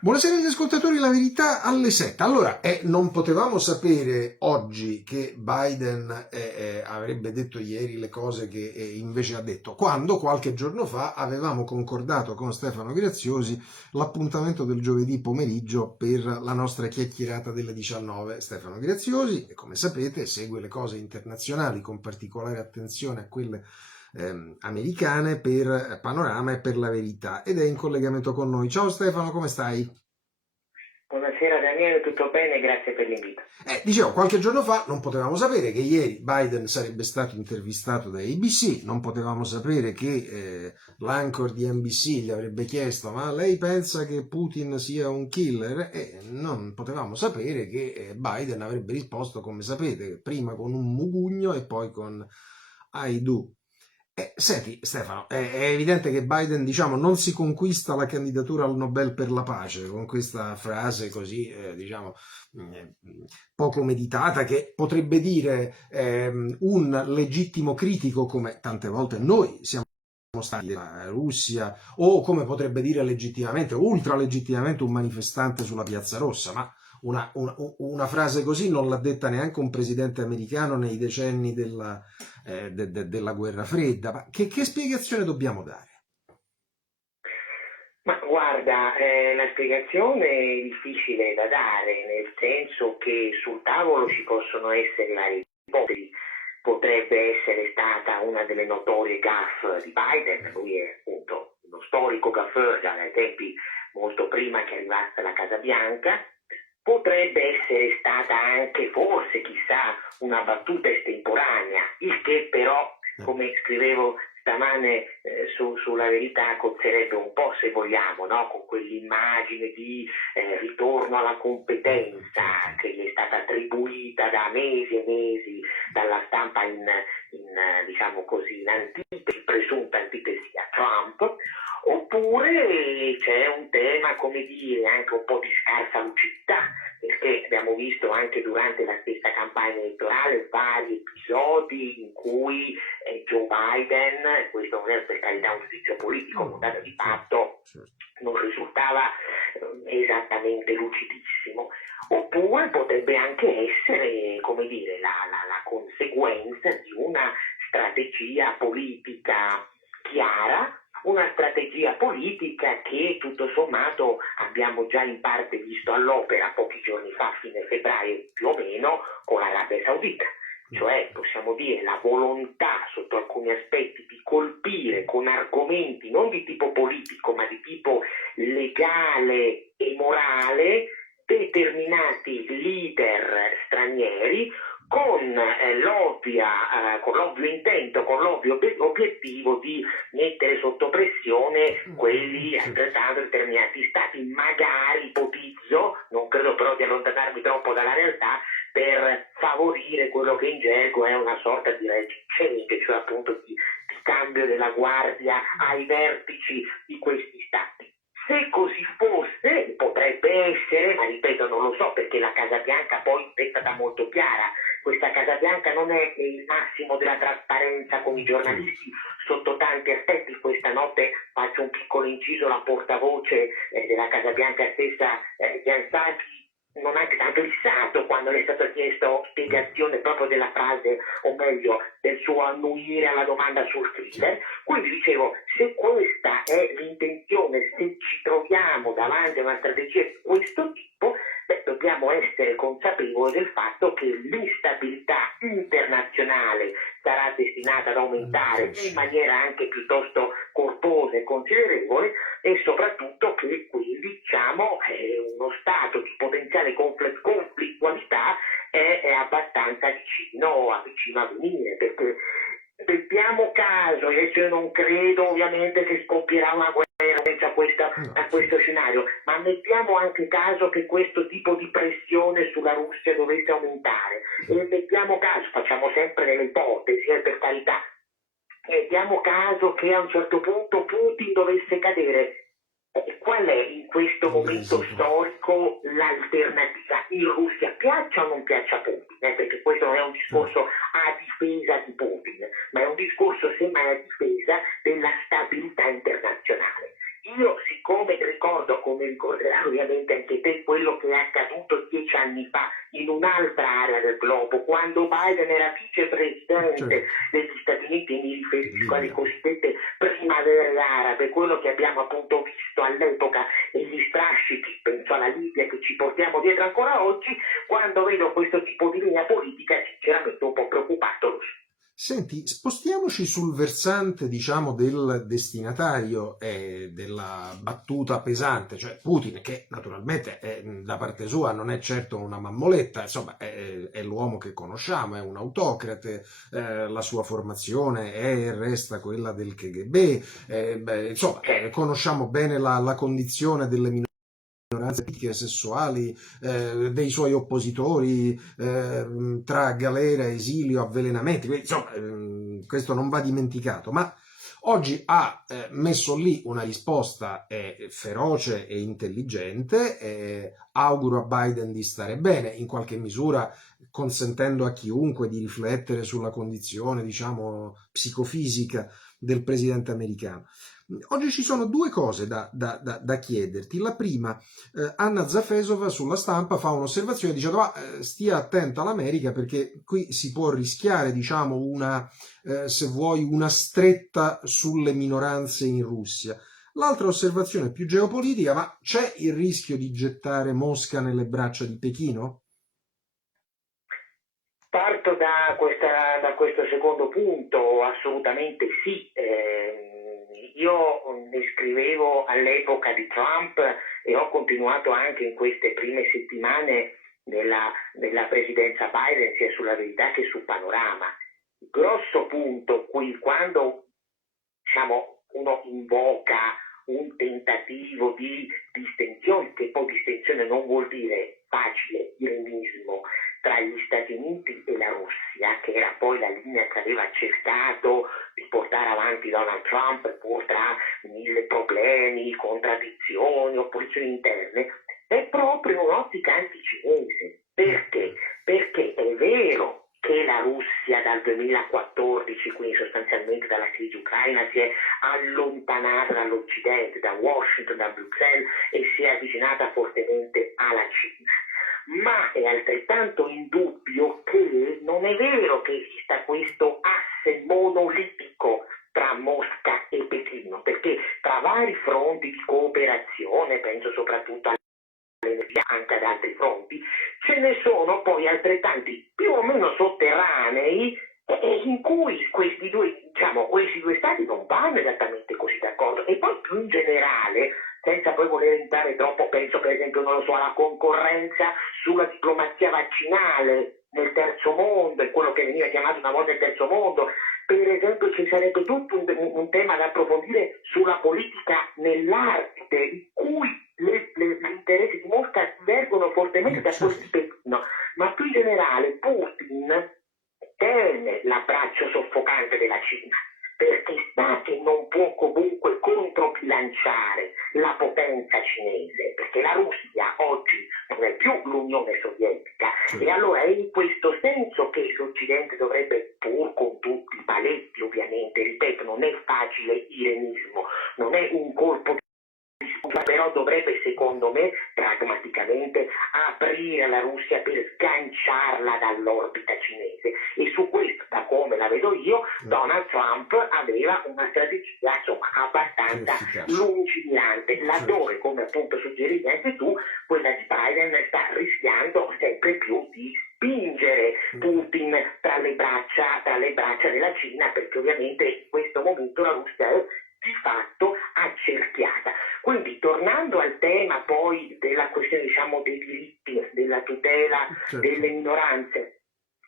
Buonasera agli ascoltatori, la verità alle 7. Allora, non potevamo sapere oggi che Biden avrebbe detto ieri le cose che invece ha detto, quando qualche giorno fa avevamo concordato con Stefano Graziosi l'appuntamento del giovedì pomeriggio per la nostra chiacchierata delle 19. Stefano Graziosi, come sapete, segue le cose internazionali con particolare attenzione a quelle americane per Panorama e per la Verità ed è in collegamento con noi. Ciao Stefano, come stai? Buonasera Daniele, tutto bene? Grazie per l'invito. Dicevo, qualche giorno fa non potevamo sapere che ieri Biden sarebbe stato intervistato da ABC, non potevamo sapere che l'anchor di NBC gli avrebbe chiesto ma lei pensa che Putin sia un killer? E non potevamo sapere che Biden avrebbe risposto, come sapete, prima con un mugugno e poi con I do. Senti Stefano, è evidente che Biden, diciamo, non si conquista la candidatura al Nobel per la pace con questa frase così, diciamo, poco meditata, che potrebbe dire un legittimo critico, come tante volte noi siamo stati della Russia, o come potrebbe dire legittimamente, ultra legittimamente, un manifestante sulla Piazza Rossa, ma una frase così non l'ha detta neanche un presidente americano nei decenni della guerra fredda. Ma che spiegazione dobbiamo dare? Ma guarda, la spiegazione è difficile da dare, nel senso che sul tavolo ci possono essere varie ipotesi. Potrebbe essere stata una delle notorie gaffe di Biden, lui è appunto uno storico gaffeur già dai tempi molto prima che arrivasse alla Casa Bianca. Potrebbe essere stata anche, forse, chissà, una battuta estemporanea, il che però, come scrivevo stamane sulla Verità, cozzerebbe un po', se vogliamo, no? Con quell'immagine di ritorno alla competenza che gli è stata attribuita da mesi e mesi dalla stampa diciamo così, in antitesi, presunta antitesi a Trump. Oppure c'è un tema, come dire, anche un po' di scarsa lucidità, perché abbiamo visto anche durante la stessa campagna elettorale vari episodi in cui Joe Biden, questo non è per carità un giudizio politico, ma un dato di fatto, non risultava esattamente lucidissimo. Oppure potrebbe anche essere, come dire, la conseguenza di una strategia politica chiara, una strategia politica che tutto sommato abbiamo già in parte visto all'opera pochi giorni fa, fine febbraio più o meno, con l'Arabia Saudita. Cioè, possiamo dire, la volontà sotto alcuni aspetti di colpire con argomenti non di tipo politico ma di tipo legale e morale determinati leader stranieri con l'ovvio intento, con l'ovvio obiettivo di mettere sotto pressione quelli altrettanto determinati stati, magari ipotizzo, non credo però di allontanarmi troppo dalla realtà, per favorire quello che in gergo è una sorta di regime change, cioè appunto di cambio della guardia ai vertici di questi stati. Se così fosse, potrebbe essere, ma ripeto non lo so perché la Casa Bianca poi è stata molto chiara, questa Casa Bianca non è il massimo della trasparenza con i giornalisti sotto tanti aspetti. Questa notte faccio un piccolo inciso, la portavoce della Casa Bianca stessa, Jan Psaki, non ha tanto lissato quando le è stato chiesto spiegazione proprio della frase, o meglio del suo annuire alla domanda sul thriller. Quindi dicevo, se questa è l'intenzione, se ci troviamo davanti a una strategia di questo tipo, dobbiamo essere consapevoli del fatto che l'instabilità internazionale sarà destinata ad aumentare in maniera anche piuttosto corposa e considerevole, e soprattutto che quindi diciamo uno stato di potenziale conflittualità è abbastanza vicino a venire, perché mettiamo caso, adesso io non credo ovviamente che scoppierà una guerra a questo scenario, ma mettiamo anche caso che questo tipo di pressione sulla Russia dovesse aumentare, e mettiamo caso, facciamo sempre delle ipotesi, per carità, mettiamo caso che a un certo punto Putin dovesse cadere. Qual è in questo momento storico l'alternativa in Russia, piaccia o non piaccia a Putin? Perché questo non è un discorso a difesa di Putin, ma è un discorso semmai a difesa della stabilità internazionale. Io, siccome ricordo, come ricorderai ovviamente anche te quello che è accaduto 10 anni fa in un'altra area del globo, quando Biden era vicepresidente degli Stati Uniti, e mi riferisco alle cosiddette primavere arabe, quello che abbiamo appunto visto all'epoca e gli strascichi, penso alla Libia, che ci portiamo dietro ancora oggi. Quando vedo questo tipo di linea politica, sinceramente un po' preoccupato lo sono. Senti, spostiamoci sul versante, diciamo, del destinatario e della battuta pesante, cioè Putin, che naturalmente da parte sua non è certo una mammoletta, insomma, è l'uomo che conosciamo, è un autocrate, la sua formazione è e resta quella del KGB, insomma, conosciamo bene la condizione delle minoranze politiche, sessuali, dei suoi oppositori, tra galera, esilio, avvelenamenti, quindi, insomma, questo non va dimenticato, ma oggi ha messo lì una risposta feroce e intelligente, auguro a Biden di stare bene, in qualche misura consentendo a chiunque di riflettere sulla condizione, diciamo, psicofisica del presidente americano. Oggi ci sono due cose da chiederti. La prima, Anna Zafesova sulla Stampa fa un'osservazione dicendo stia attenta all'America perché qui si può rischiare, diciamo, se vuoi, una stretta sulle minoranze in Russia. L'altra osservazione più geopolitica, ma c'è il rischio di gettare Mosca nelle braccia di Pechino? Parto da questo secondo punto, assolutamente sì. Io ne scrivevo all'epoca di Trump e ho continuato anche in queste prime settimane della presidenza Biden, sia sulla Verità che su Panorama. Il grosso punto qui, quando diciamo, uno invoca un tentativo di distensione, che poi distensione non vuol dire facile irenismo, tra gli Stati Uniti e la Russia, che era poi la linea che aveva cercato di portare avanti Donald Trump, pur tra mille problemi, contraddizioni, opposizioni interne, è proprio un'ottica anticinese. Perché? Perché è vero che la Russia dal 2014, quindi sostanzialmente dalla crisi ucraina, si è allontanata dall'Occidente, da Washington, da Bruxelles, e si è avvicinata fortemente alla Cina. Ma è altrettanto indubbio che non è vero che esista questo asse monolitico tra Mosca e Pechino, perché tra vari fronti di cooperazione, penso soprattutto all'energia, anche ad altri fronti, ce ne sono poi altrettanti più o meno sotterranei in cui questi due stati non vanno esattamente così d'accordo. E poi più in generale, senza poi voler entrare troppo, penso per esempio, non lo so, alla concorrenza sulla diplomazia vaccinale nel terzo mondo, e quello che veniva chiamato una volta il terzo mondo. Per esempio ci sarebbe tutto un tema da approfondire sulla politica nell'Artico, in cui gli interessi di Mosca divergono fortemente da quelli di Pechino. Ma più in generale Putin teme l'abbraccio soffocante della Cina, perché sa che non può comunque controbilanciare la potenza cinese, perché la Russia oggi non è più l'Unione Sovietica, e allora è in questo senso che l'Occidente dovrebbe, pur con tutti i paletti ovviamente, ripeto, non è facile irenismo, non è un colpo di però dovrebbe, secondo me, pragmaticamente aprire la Russia per sganciarla dall'orbita cinese. E su questo, da come la vedo io, Donald Trump aveva una strategia, insomma, abbastanza lungimirante, laddove, come appunto suggerivi anche tu, quella di Biden sta rischiando sempre più di spingere Putin tra le braccia della Cina, perché ovviamente in questo momento la Russia è di fatto accerchiata. Quindi, tornando al tema poi della questione, diciamo, dei diritti, della tutela delle minoranze,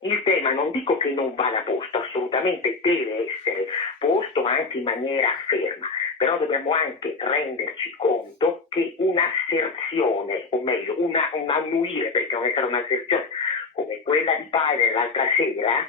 il tema non dico che non vada posto, assolutamente deve essere posto anche in maniera ferma, però dobbiamo anche renderci conto che un'asserzione, o meglio, un annuire, perché non è stata un'asserzione, come quella di Biden l'altra sera,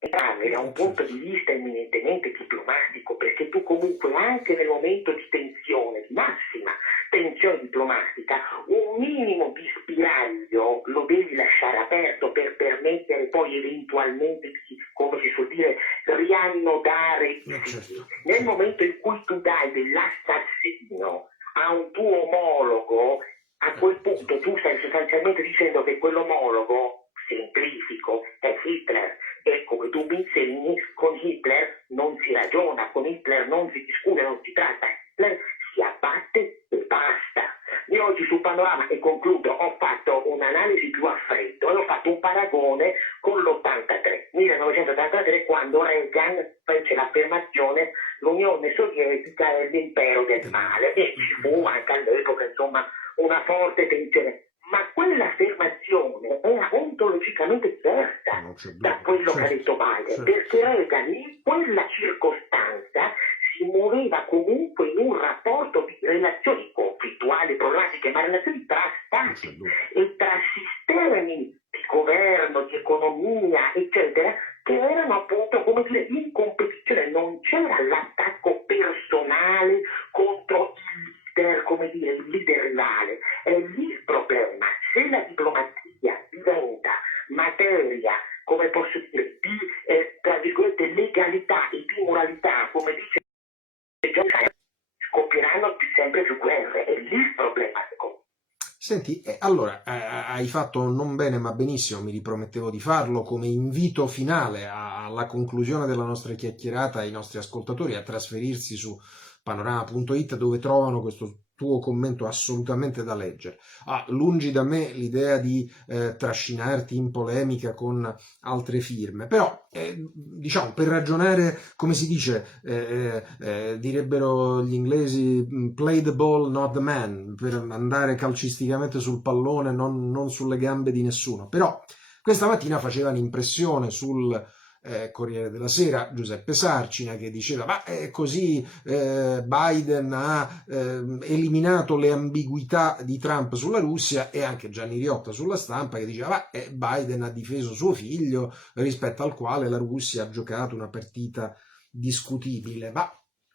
da un punto di vista eminentemente diplomatico, perché tu comunque anche nel momento di tensione, di massima tensione diplomatica, un minimo di spiraglio lo devi lasciare aperto per permettere poi eventualmente di, come si suol dire, riannodare i fili. Nel momento in cui tu dai dell'assassino a un tuo omologo, a quel punto tu stai sostanzialmente dicendo che quell'omologo, semplifico, è Hitler. E come tu mi insegni, con Hitler non si ragiona, con Hitler non si discute, non si tratta, Hitler si abbatte e basta. Io oggi su Panorama, e concludo, ho fatto un'analisi più a freddo e ho fatto un paragone con l'83, 1983, quando Reagan fece l'affermazione l'Unione Sovietica è l'impero del male, e ci fu anche all'epoca, insomma, una forte tensione. Ma quell'affermazione era ontologicamente diversa da quello che ha detto Biden, perché Reagan in quella circostanza si muoveva comunque in un rapporto di relazioni conflittuali, problematiche, ma relazioni tra stati e tra sistemi di governo, di economia, eccetera, che erano appunto, come dire, in competizione. Non c'era l'attacco personale contro il leader, come dire, il leader rivale. È lì il problema. Se la diplomazia diventa materia, come posso dire, di, tra virgolette, legalità e di moralità, come dice scoppieranno sempre più guerre, è lì il problema. Senti, allora, hai fatto non bene ma benissimo, mi ripromettevo di farlo come invito finale alla conclusione della nostra chiacchierata ai nostri ascoltatori a trasferirsi su panorama.it, dove trovano questo tuo commento assolutamente da leggere. Lungi da me l'idea di trascinarti in polemica con altre firme, però diciamo, per ragionare, come si dice, direbbero gli inglesi, play the ball, not the man, per andare calcisticamente sul pallone, non sulle gambe di nessuno. Però questa mattina faceva un'impressione sul Corriere della Sera Giuseppe Sarcina, che diceva ma così Biden ha eliminato le ambiguità di Trump sulla Russia, e anche Gianni Riotta sulla Stampa che diceva Biden ha difeso suo figlio rispetto al quale la Russia ha giocato una partita discutibile. Ma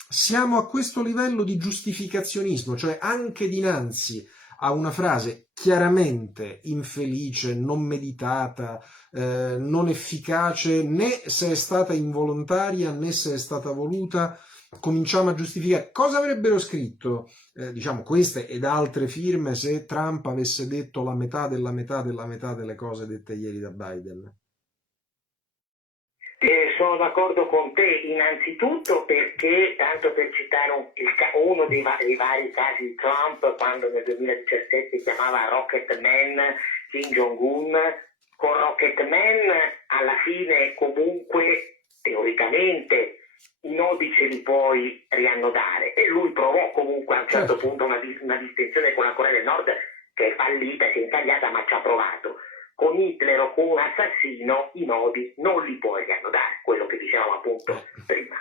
siamo a questo livello di giustificazionismo, cioè anche dinanzi a una frase chiaramente infelice, non meditata, non efficace, né se è stata involontaria né se è stata voluta, cominciamo a giustificare. Cosa avrebbero scritto, diciamo, queste ed altre firme se Trump avesse detto la metà della metà della metà delle cose dette ieri da Biden? Sono d'accordo con te, innanzitutto perché, tanto per citare uno dei vari casi di Trump, quando nel 2017 chiamava Rocket Man Kim Jong-un, con Rocket Man alla fine comunque, teoricamente, i nodi ce li puoi riannodare, e lui provò comunque a un certo punto una distinzione con la Corea del Nord che è fallita, si è incagliata, ma ci ha provato. Con Hitler o con un assassino i nodi non li puoi riannodare, quello che dicevamo appunto prima.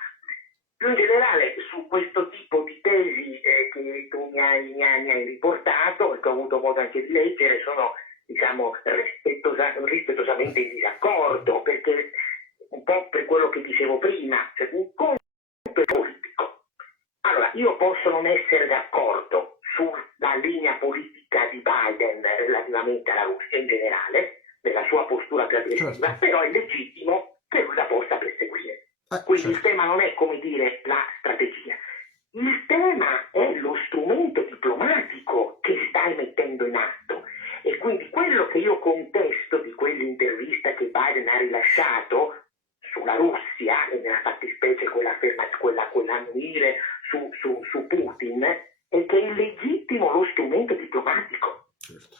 Più in generale, su questo tipo di tesi che tu mi hai riportato e che ho avuto modo anche di leggere, sono, diciamo, rispettosamente in disaccordo, perché un po' per quello che dicevo prima, cioè un conto è politico. Allora, io posso non essere d'accordo sulla linea politica di Biden relativamente alla Russia in generale, nella sua postura più aggressiva, però è legittimo che lui la possa perseguire. Quindi il tema non è, come dire, la strategia. Il tema è lo strumento diplomatico che stai mettendo in atto. E quindi quello che io contesto di quell'intervista che Biden ha rilasciato sulla Russia, e nella fattispecie quella annuire su Putin, è che è illegittimo lo strumento diplomatico.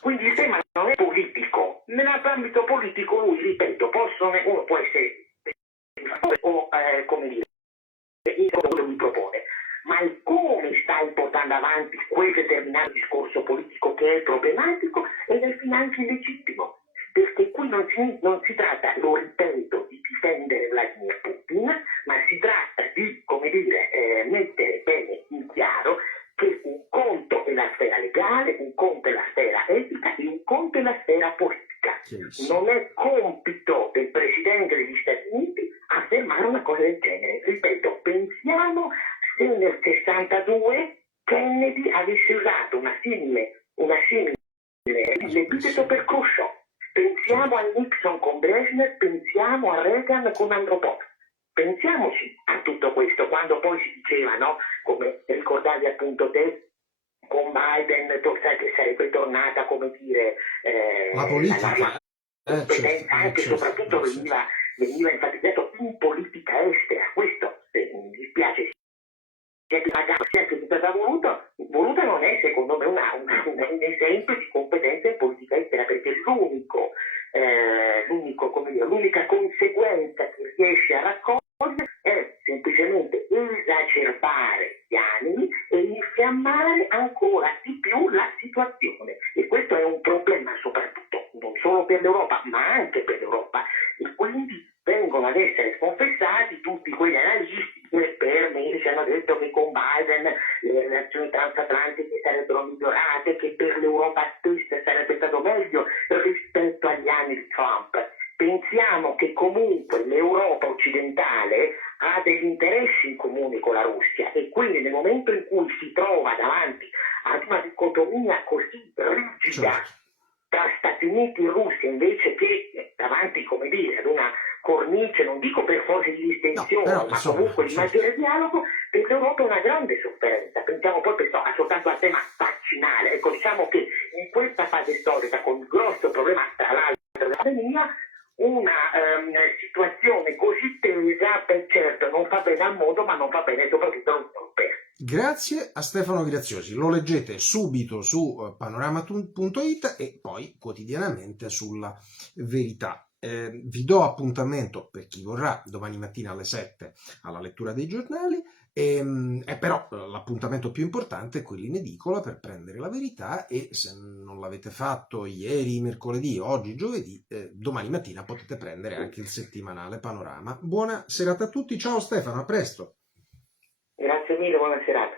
Quindi il tema non è politico. Nell'ambito politico lui, ripeto, uno può essere o come dire, quello mi propone, ma il come stai portando avanti quel determinato discorso politico che è problematico ed è finanche illegittimo, perché qui non si tratta, lo ripeto, di difendere Vladimir Putin, ma si tratta di, come dire, mettere bene in chiaro che un conto è la sfera legale, un conto è la sfera etica e un conto è la sfera politica. Non è compito del Presidente degli Stati Uniti affermare una cosa del genere. Ripeto, pensiamo se nel 62 Kennedy avesse usato una simile l'epiteto per Khrushchev. Pensiamo a Nixon con Brezhnev, pensiamo a Reagan con Andropov. Pensiamoci a tutto questo, quando poi si diceva, no, come ricordavi appunto te, con Biden, sai che sarebbe tornata, come dire, La politica. la competenza, anche e soprattutto veniva enfatizzato in politica estera. Questo mi dispiace sia che stata voluta non è secondo me un esempio di competenza in politica estera, perché l'unica conseguenza che riesce a raccogliere è semplicemente esacerbare gli animi e infiammare ancora di più la situazione, e questo è un problema soprattutto non solo per l'Europa ma anche per l'Europa, e quindi vengono ad essere sconfessati tutti quegli analisti che per mesi hanno detto che con Biden le relazioni transatlantiche sarebbero migliorate, che per l'Europa stessa sarebbe stato meglio rispetto agli anni di Trump. Pensiamo che comunque l'Europa occidentale ha degli interessi in comune con la Russia, e quindi nel momento in cui si trova davanti ad una dicotomia così rigida tra Stati Uniti e Russia, invece che davanti, come dire, ad una cornice, non dico per forza di distensione, ma comunque di maggiore dialogo, per l'Europa è una grande sofferenza. Pensiamo poi soltanto al tema vaccinale. Ecco, diciamo che in questa fase storica, con il grosso problema tra l'altro della pandemia, una situazione così tesa, certo non fa bene al mondo, ma non fa bene soprattutto all'Unione Europea. Grazie a Stefano Graziosi, lo leggete subito su panorama.it e poi quotidianamente sulla Verità. Vi do appuntamento, per chi vorrà, domani mattina alle 7 alla lettura dei giornali, e però l'appuntamento più importante è quello in edicola per prendere la verità, e se non l'avete fatto ieri, mercoledì, oggi, giovedì, domani mattina potete prendere anche il settimanale Panorama. Buona serata a tutti, ciao Stefano, a presto! Grazie mille, buona serata.